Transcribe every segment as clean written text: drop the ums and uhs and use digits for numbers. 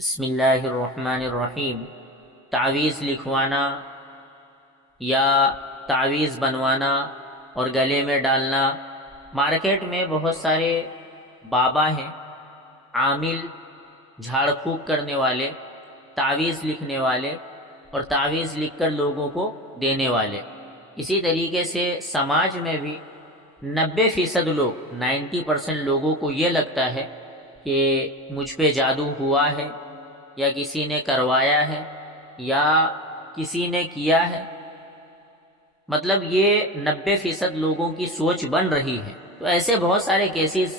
بسم اللہ الرحمن الرحیم۔ تعویذ لکھوانا یا تعویذ بنوانا اور گلے میں ڈالنا، مارکیٹ میں بہت سارے بابا ہیں، عامل، جھاڑ پھونک کرنے والے، تعویذ لکھنے والے اور تعویذ لکھ کر لوگوں کو دینے والے۔ اسی طریقے سے سماج میں بھی 90% لوگ 90% لوگوں کو یہ لگتا ہے کہ مجھ پہ جادو ہوا ہے یا کسی نے کروایا ہے یا کسی نے کیا ہے، مطلب یہ 90% لوگوں کی سوچ بن رہی ہے۔ تو ایسے بہت سارے کیسز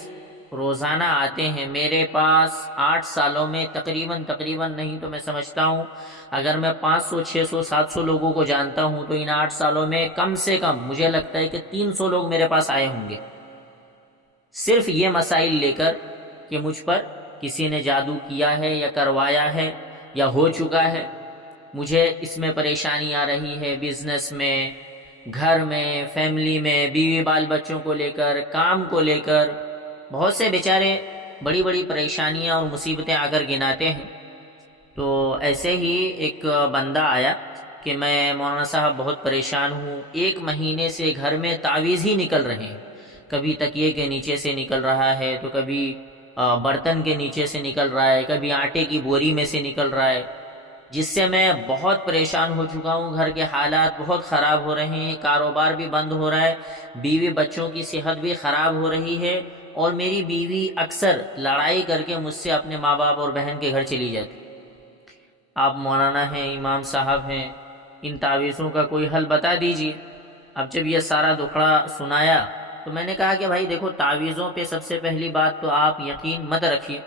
روزانہ آتے ہیں میرے پاس۔ 8 سالوں میں تقریباً نہیں تو میں سمجھتا ہوں اگر میں 500 600 700 لوگوں کو جانتا ہوں تو ان 8 سالوں میں کم سے کم مجھے لگتا ہے کہ 300 لوگ میرے پاس آئے ہوں گے، صرف یہ مسائل لے کر کہ مجھ پر کسی نے جادو کیا ہے یا کروایا ہے یا ہو چکا ہے، مجھے اس میں پریشانی آ رہی ہے، بزنس میں، گھر میں، فیملی میں، بیوی بال بچوں کو لے کر، کام کو لے کر۔ بہت سے بیچارے بڑی بڑی پریشانیاں اور مصیبتیں آ کر گناتے ہیں۔ تو ایسے ہی ایک بندہ آیا کہ میں مولانا صاحب بہت پریشان ہوں، 1 مہینے سے گھر میں تعویذ ہی نکل رہے ہیں، کبھی تکیے کے نیچے سے نکل رہا ہے تو کبھی برتن کے نیچے سے نکل رہا ہے، کبھی آٹے کی بوری میں سے نکل رہا ہے، جس سے میں بہت پریشان ہو چکا ہوں۔ گھر کے حالات بہت خراب ہو رہے ہیں، کاروبار بھی بند ہو رہا ہے، بیوی بچوں کی صحت بھی خراب ہو رہی ہے، اور میری بیوی اکثر لڑائی کر کے مجھ سے اپنے ماں باپ اور بہن کے گھر چلی جاتی۔ آپ مولانا ہیں، امام صاحب ہیں، ان تعویذوں کا کوئی حل بتا دیجیے۔ اب جب یہ سارا دکھڑا سنایا تو میں نے کہا کہ بھائی دیکھو، تعویذوں پہ سب سے پہلی بات تو آپ یقین مت رکھیے،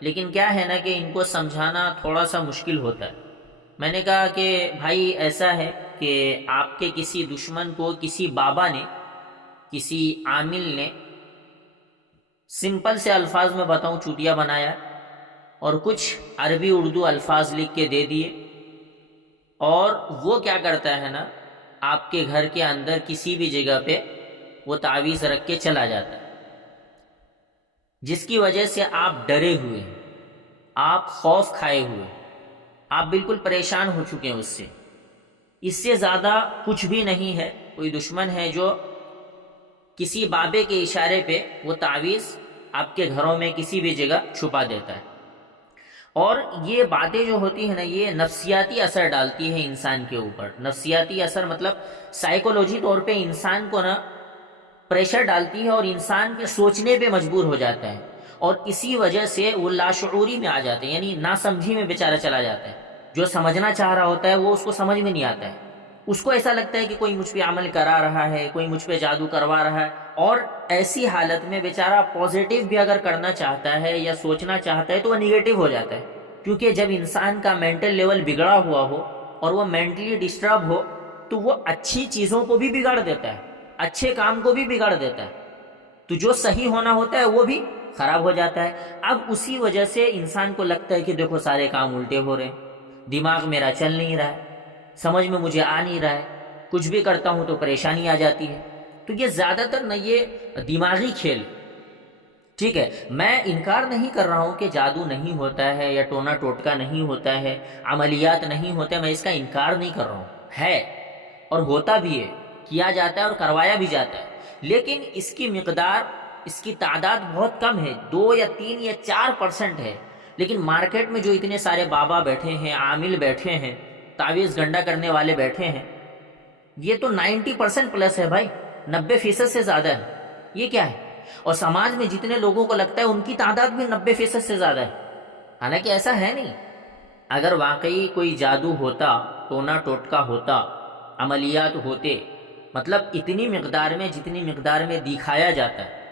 لیکن کیا ہے نا کہ ان کو سمجھانا تھوڑا سا مشکل ہوتا ہے۔ میں نے کہا کہ بھائی ایسا ہے کہ آپ کے کسی دشمن کو کسی بابا نے، کسی عامل نے سمپل سے الفاظ میں بتاؤں چوٹیا بنایا اور کچھ عربی اردو الفاظ لکھ کے دے دیے، اور وہ کیا کرتا ہے نا، آپ کے گھر کے اندر کسی بھی جگہ پہ وہ تعویذ رکھ کے چلا جاتا ہے، جس کی وجہ سے آپ ڈرے ہوئے ہیں، آپ خوف کھائے ہوئے ہیں، آپ بالکل پریشان ہو چکے ہیں اس سے۔ اس سے زیادہ کچھ بھی نہیں ہے، کوئی دشمن ہے جو کسی بابے کے اشارے پہ وہ تعویذ آپ کے گھروں میں کسی بھی جگہ چھپا دیتا ہے، اور یہ باتیں جو ہوتی ہیں نا، یہ نفسیاتی اثر ڈالتی ہے انسان کے اوپر۔ نفسیاتی اثر مطلب سائیکولوجی طور پہ انسان کو نا پریشر ڈالتی ہے اور انسان کے سوچنے پہ مجبور ہو جاتا ہے، اور اسی وجہ سے وہ لاشعوری میں آ جاتے ہیں، یعنی ناسمجھی میں بیچارہ چلا جاتا ہے۔ جو سمجھنا چاہ رہا ہوتا ہے وہ اس کو سمجھ میں نہیں آتا ہے، اس کو ایسا لگتا ہے کہ کوئی مجھ پہ عمل کرا رہا ہے، کوئی مجھ پہ جادو کروا رہا ہے، اور ایسی حالت میں بیچارہ پازیٹیو بھی اگر کرنا چاہتا ہے یا سوچنا چاہتا ہے تو وہ نیگیٹو ہو جاتا ہے، کیونکہ جب انسان کا مینٹل لیول بگڑا ہوا ہو اور وہ مینٹلی ڈسٹرب ہو تو وہ اچھی چیزوں کو بھی بگاڑ دیتا ہے، اچھے کام کو بھی بگاڑ دیتا ہے، تو جو صحیح ہونا ہوتا ہے وہ بھی خراب ہو جاتا ہے۔ اب اسی وجہ سے انسان کو لگتا ہے کہ دیکھو سارے کام الٹے ہو رہے ہیں، دماغ میرا چل نہیں رہا ہے، سمجھ میں مجھے آ نہیں رہا ہے، کچھ بھی کرتا ہوں تو پریشانی آ جاتی ہے۔ تو یہ زیادہ تر نہ یہ دماغی کھیل، ٹھیک ہے، میں انکار نہیں کر رہا ہوں کہ جادو نہیں ہوتا ہے یا ٹونا ٹوٹکا نہیں ہوتا ہے، عملیات نہیں ہوتے، میں اس کا انکار نہیں کر رہا ہوں، ہے اور ہوتا بھی ہے، کیا جاتا ہے اور کروایا بھی جاتا ہے، لیکن اس کی مقدار، اس کی تعداد بہت کم ہے، 2 یا 3 یا 4% ہے۔ لیکن مارکیٹ میں جو اتنے سارے بابا بیٹھے ہیں، عامل بیٹھے ہیں، تعویذ گنڈا کرنے والے بیٹھے ہیں، یہ تو 90% پلس ہے بھائی، 90% سے زیادہ ہے۔ یہ کیا ہے؟ اور سماج میں جتنے لوگوں کو لگتا ہے ان کی تعداد بھی 90% سے زیادہ ہے، حالانکہ ایسا ہے نہیں۔ اگر واقعی کوئی جادو ہوتا، ٹونا ٹوٹکا ہوتا، عملیات ہوتے، مطلب اتنی مقدار میں جتنی مقدار میں دکھایا جاتا ہے،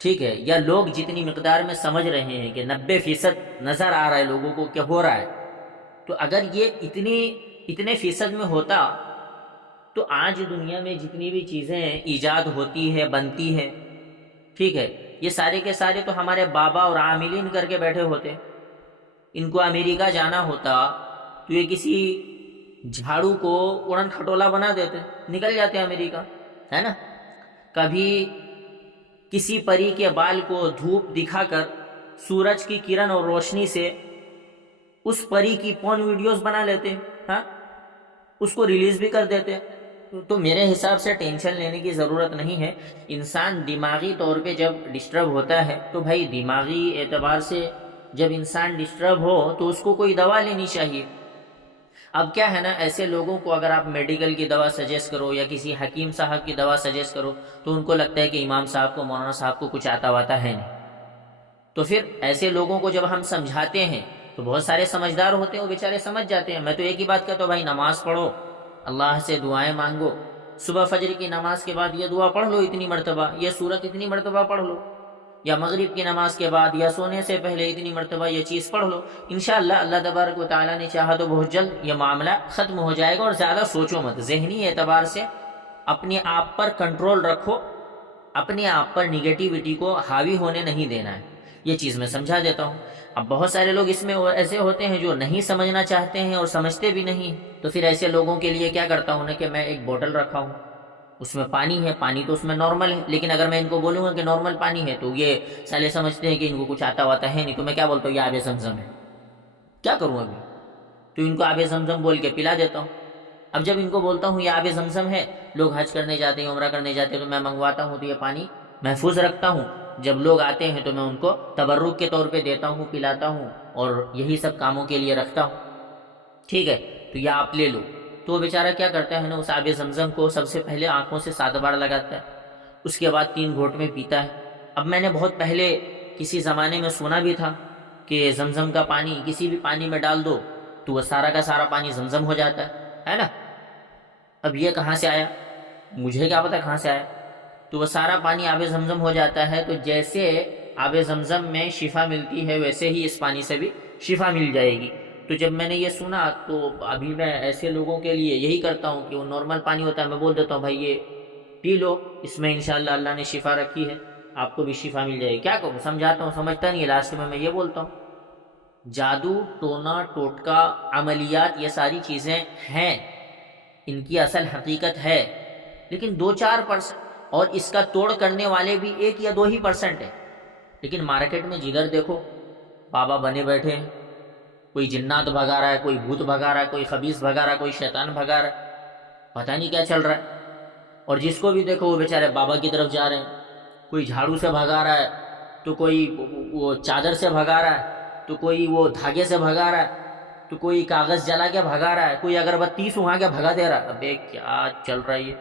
ٹھیک ہے، یا لوگ جتنی مقدار میں سمجھ رہے ہیں کہ 90% نظر آ رہا ہے لوگوں کو کہ ہو رہا ہے، تو اگر یہ اتنے فیصد میں ہوتا تو آج دنیا میں جتنی بھی چیزیں ایجاد ہوتی ہے، بنتی ہے، ٹھیک ہے، یہ سارے کے سارے تو ہمارے بابا اور عاملین کر کے بیٹھے ہوتے۔ ان کو امریکہ جانا ہوتا تو یہ کسی جھاڑو کو اڑن کھٹولا بنا دیتے، نکل جاتے امریکہ، ہے نا۔ کبھی کسی پری کے بال کو دھوپ دکھا کر سورج کی کرن اور روشنی سے اس پری کی پون ویڈیوز بنا لیتے ہیں، ہاں اس کو ریلیز بھی کر دیتے ہیں۔ تو میرے حساب سے ٹینشن لینے کی ضرورت نہیں ہے۔ انسان دماغی طور پہ جب ڈسٹرب ہوتا ہے تو بھائی دماغی اعتبار سے جب انسان ڈسٹرب ہو تو اس کو کوئی دوا لینی چاہیے۔ اب کیا ہے نا، ایسے لوگوں کو اگر آپ میڈیکل کی دوا سجیسٹ کرو یا کسی حکیم صاحب کی دوا سجیسٹ کرو تو ان کو لگتا ہے کہ امام صاحب کو، مولانا صاحب کو کچھ آتا واتا ہے نہیں۔ تو پھر ایسے لوگوں کو جب ہم سمجھاتے ہیں تو بہت سارے سمجھدار ہوتے ہیں، وہ بیچارے سمجھ جاتے ہیں۔ میں تو ایک ہی بات کہتا ہوں، بھائی نماز پڑھو، اللہ سے دعائیں مانگو، صبح فجر کی نماز کے بعد یہ دعا پڑھ لو اتنی مرتبہ، یہ سورت اتنی مرتبہ پڑھ لو، یا مغرب کی نماز کے بعد یا سونے سے پہلے اتنی مرتبہ یہ چیز پڑھ لو، انشاءاللہ اللہ تبارک و تعالیٰ نے چاہا تو بہت جلد یہ معاملہ ختم ہو جائے گا۔ اور زیادہ سوچو مت، ذہنی اعتبار سے اپنے آپ پر کنٹرول رکھو، اپنے آپ پر نگیٹیوٹی کو حاوی ہونے نہیں دینا ہے، یہ چیز میں سمجھا دیتا ہوں۔ اب بہت سارے لوگ اس میں ایسے ہوتے ہیں جو نہیں سمجھنا چاہتے ہیں اور سمجھتے بھی نہیں، تو پھر ایسے لوگوں کے لیے کیا کرتا ہوں نا کہ میں ایک بوتل رکھا ہوں، اس میں پانی ہے، پانی تو اس میں نارمل ہے، لیکن اگر میں ان کو بولوں گا کہ نارمل پانی ہے تو یہ سالے سمجھتے ہیں کہ ان کو کچھ آتا واتا ہے نہیں، تو میں کیا بولتا ہوں، یہ آب زمزم ہے۔ کیا کروں ابھی؟ تو ان کو آب زمزم بول کے پلا دیتا ہوں۔ اب جب ان کو بولتا ہوں یہ آب زمزم ہے، لوگ حج کرنے جاتے ہیں، عمرہ کرنے جاتے ہیں، تو میں منگواتا ہوں تو یہ پانی محفوظ رکھتا ہوں، جب لوگ آتے ہیں تو میں ان کو تبرک کے طور پہ دیتا ہوں، پلاتا ہوں، اور یہی سب کاموں کے لیے رکھتا ہوں، ٹھیک ہے؟ تو یہ آپ لے لو۔ تو وہ بیچارہ کیا کرتا ہے نا، اس آب زمزم کو سب سے پہلے آنکھوں سے 7 بار لگاتا ہے، اس کے بعد 3 گھونٹ میں پیتا ہے۔ اب میں نے بہت پہلے کسی زمانے میں سنا بھی تھا کہ زمزم کا پانی کسی بھی پانی میں ڈال دو تو وہ سارا کا سارا پانی زمزم ہو جاتا ہے نا؟ اب یہ کہاں سے آیا؟ مجھے کیا پتا کہاں سے آیا؟ تو وہ سارا پانی آب زمزم ہو جاتا ہے۔ تو جیسے آب زمزم میں شفا ملتی ہے ویسے ہی اس پانی سے بھی شفا مل جائے گی۔ تو جب میں نے یہ سنا تو ابھی میں ایسے لوگوں کے لیے یہی کرتا ہوں کہ وہ نارمل پانی ہوتا ہے، میں بول دیتا ہوں بھائی یہ پی لو، اس میں انشاءاللہ اللہ نے شفا رکھی ہے، آپ کو بھی شفا مل جائے گی۔ کیا کروں، سمجھاتا ہوں، سمجھتا نہیں ہے، لاسٹ میں یہ بولتا ہوں۔ جادو ٹونا ٹوٹکا عملیات یہ ساری چیزیں ہیں، ان کی اصل حقیقت ہے، لیکن 2-4% اور اس کا توڑ کرنے والے بھی 1 یا 2 ہی % ہے۔ لیکن مارکیٹ میں جدھر دیکھو بابا بنے بیٹھے ہیں، کوئی جنات بھگا رہا ہے، کوئی بھوت بھگا رہا ہے، کوئی خبیث بھگا رہا ہے، کوئی شیطان بھگا رہا ہے، پتہ نہیں کیا چل رہا ہے۔ اور جس کو بھی دیکھو وہ بیچارے بابا کی طرف جا رہے ہیں، کوئی جھاڑو سے بھگا رہا ہے، تو کوئی وہ چادر سے بھگا رہا ہے، تو کوئی وہ دھاگے سے بھگا رہا ہے، تو کوئی کاغذ جلا کے بھگا رہا ہے، کوئی اگربتی سونگھا کے بھگا دے رہا ہے۔ ابے کیا چل رہا ہے یہ؟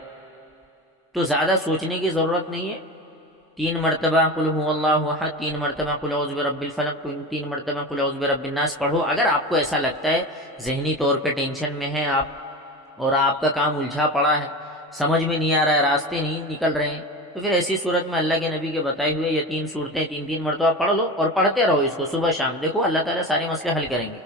تو زیادہ سوچنے کی ضرورت نہیں ہے۔ 3 مرتبہ قل هو اللہ احد، 3 مرتبہ قل اعوذ برب الفلق، 3 مرتبہ قل اعوذ برب الناس پڑھو۔ اگر آپ کو ایسا لگتا ہے ذہنی طور پہ ٹینشن میں ہیں آپ اور آپ کا کام الجھا پڑا ہے، سمجھ میں نہیں آ رہا ہے، راستے نہیں نکل رہے ہیں، تو پھر ایسی صورت میں اللہ کے نبی کے بتائے ہوئے یہ 3 صورتیں 3 مرتبہ پڑھ لو اور پڑھتے رہو اس کو صبح شام، دیکھو اللہ تعالیٰ سارے مسئلے حل کریں گے۔